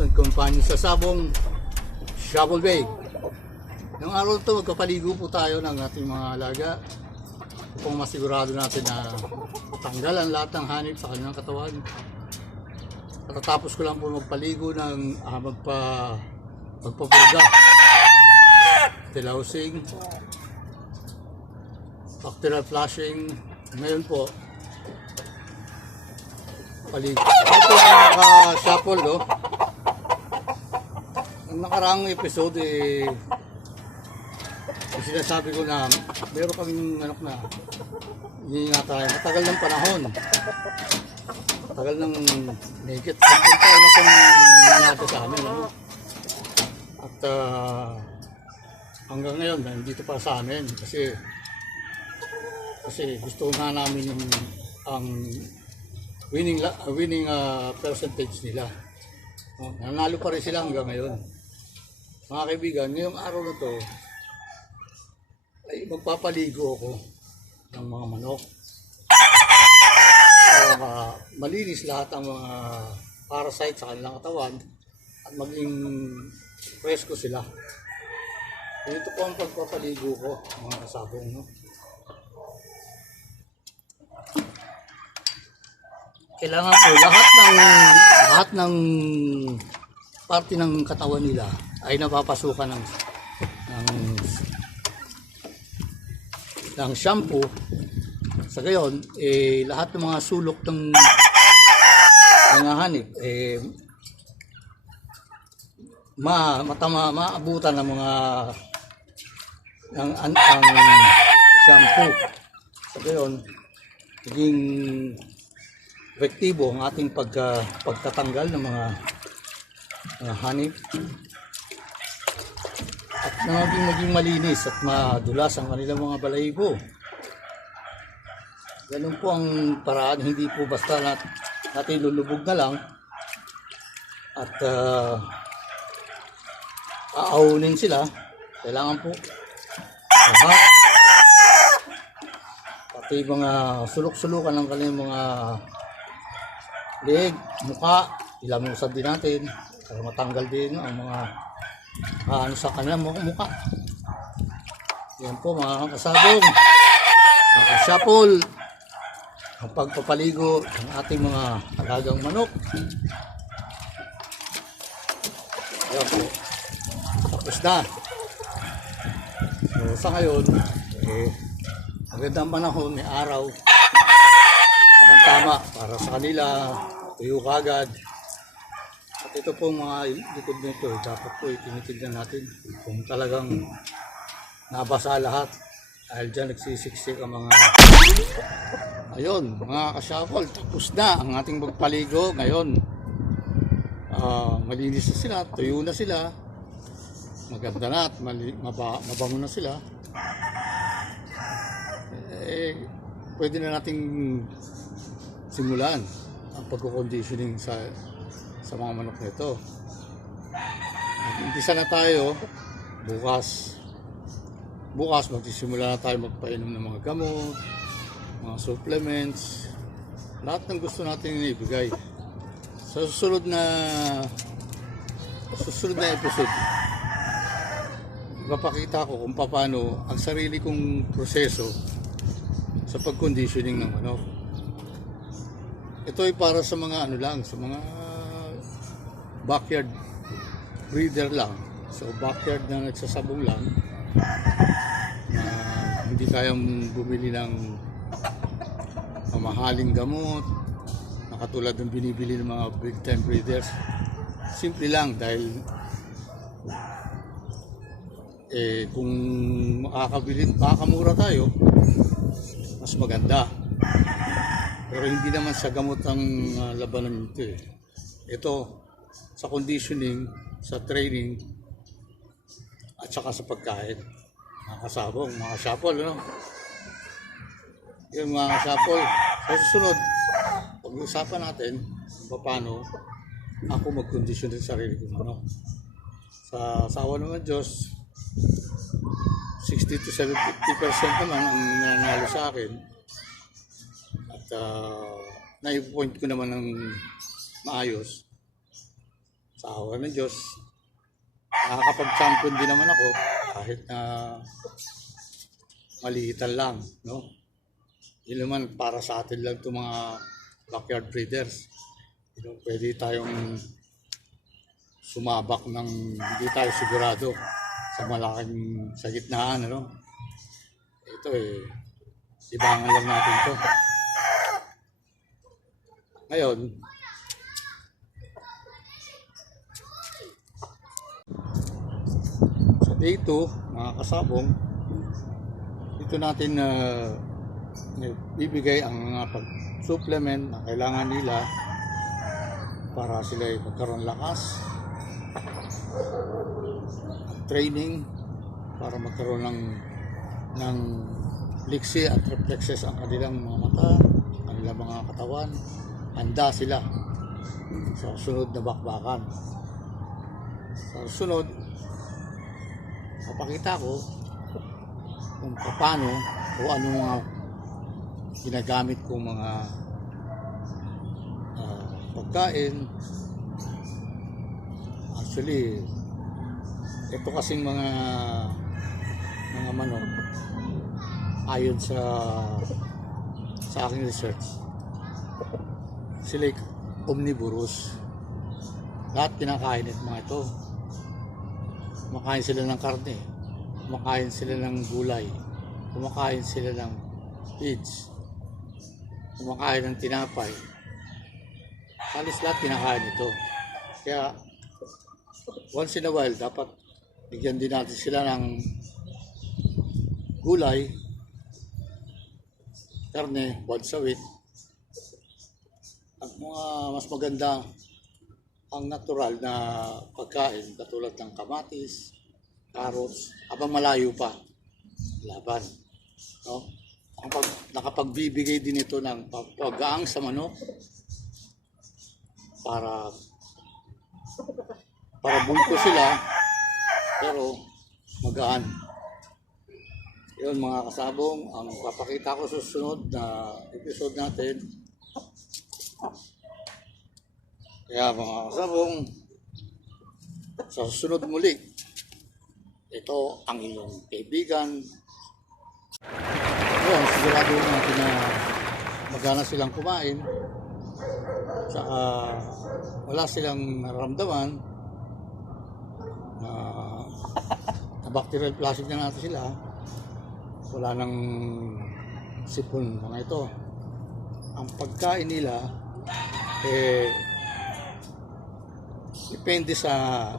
constant companion sa sabong Shovel Bay. Ngayong araw ito, magpapaligo po tayo ng ating mga alaga upang masigurado natin na matanggal ang lahat ng hanip sa kanilang katawan. Katatapos ko lang po magpaligo ng magpapurga, tilausing, bacterial flushing. Ngayon po, paligo. Ito ang naka-shuffle, no? Ang nakaraang episode, sinasabi ko na meron kaming na hindi nga tayo matagal ng panahon, matagal ng naked 10 taon na pong nangyari sa amin, no? At hanggang ngayon nandito pa sa amin kasi gusto nga namin ang winning percentage nila. Nanalo pa rin sila hanggang ngayon. Mga kaibigan, ngayong araw na to ay magpapaligo ako ng mga manok para malinis lahat ang mga parasite sa kanilang katawan at maging presko sila. Ito po ang pagpapaligo ko, mga kasabong, no? Kailangan po lahat ng parte ng katawan nila ay napapasukan ng shampoo. Sa gayon, lahat ng mga sulok ng mga hanip maabutan ng mga ang shampoo. Sa gayon, maging epektibo ang ating pagtatanggal ng mga hanip at maging malinis at madulas ang kanilang mga balahibo. Ganun po ang paraan, hindi po basta natin lulubog na lang at aaunin sila. Kailangan po lahat, pati mga sulok-sulukan ng kanilang mga leg, mukha, ilamusan din natin para matanggal din ang mga ano sa kanilang mukha. Yan po mga kasabong, mga kasyapol, ang pagpapaligo ng ating mga alagang manok. Yan po, tapos na. So sa ngayon, magandang panahon, may araw, tama para sa kanila, tuyo kagad. At ito po mga likod nito, dapat po tinitignan natin kung talagang nabasa lahat dahil dyan nagsisiksik ang mga ayun, mga kasyapol, tapos na ang ating magpaligo ngayon. Malinis na sila, tuyo na sila, maganda na at mabango na sila. Pwede na nating simulan ang pagko-conditioning sa mga manok nito. Umpisa na tayo bukas magsisimula na tayo magpainom ng mga gamot, mga supplements, lahat ng gusto natin ibigay. Sa susunod na episode, ipapakita ko kung paano ang sarili kong proseso sa pag-conditioning ng manok. Ito ay para sa mga sa mga backyard breeder lang. So backyard na nagsasabong lang, na hindi kayang bumili ng mamahaling gamot na katulad ng binibili ng mga big time breeders. Simple lang dahil kung makakamura tayo, mas maganda. Pero hindi naman sa gamot ang labanan nito. Ito sa conditioning, sa training, at saka sa pagkain. Mga kasabong, mga kasyapol, no? Yung mga kasyapol, sa susunod, pag-usapan natin kung paano ako mag-condition sa sarili ko. No? Sa awa naman Diyos, 60 to 70% naman ang nanalo sa akin. At naipoint ko naman ng maayos. Sa awa ng Diyos, nakakapag-champion din naman ako kahit na maliitan lang, no? Yun naman para sa atin lang itong mga backyard breeders. Pwede tayong sumabak ng hindi tayo sigurado sa gitnaan, ano? Ito libangan lang natin to. Ngayon, sa day 2, mga kasabong, dito natin bibigay ang mga pag-supplement na kailangan nila para sila ay magkaroon lakas, training para magkaroon ng liksi at reflexes ang kanilang mga mata, kanilang mga katawan. Handa sila sa sunod na bakbakan. Sa sunod, papakita ko kung paano o ano mga ginagamit kong mga pagkain. Actually, ito kasing mga manok, ayon sa aking research, sila omnivorous. Lahat kinakain at mga ito. Kumakain sila ng karne, kumakain sila ng gulay, kumakain sila ng feeds, kumakain ng tinapay. Halos lahat kinakain ito. Kaya once in a while dapat bigyan din natin sila ng gulay, karne, once a week. At mga mas maganda ang natural na pagkain katulad ng kamatis, carrots, habang malayo pa laban, no? Nakapagbibigay din ito ng paggaang sa manok para bulto sila pero magaan. Yun mga kasabong, ang papakita ko sa susunod na episode natin. Kaya mga kasabong, sa susunod muli, ito ang iyong kaibigan. Yun, sigurado natin na magana silang kumain. Saka wala silang nararamdaman na bacterial plastic na natin sila. Wala nang sipon mga ito. Ang pagkain nila depende sa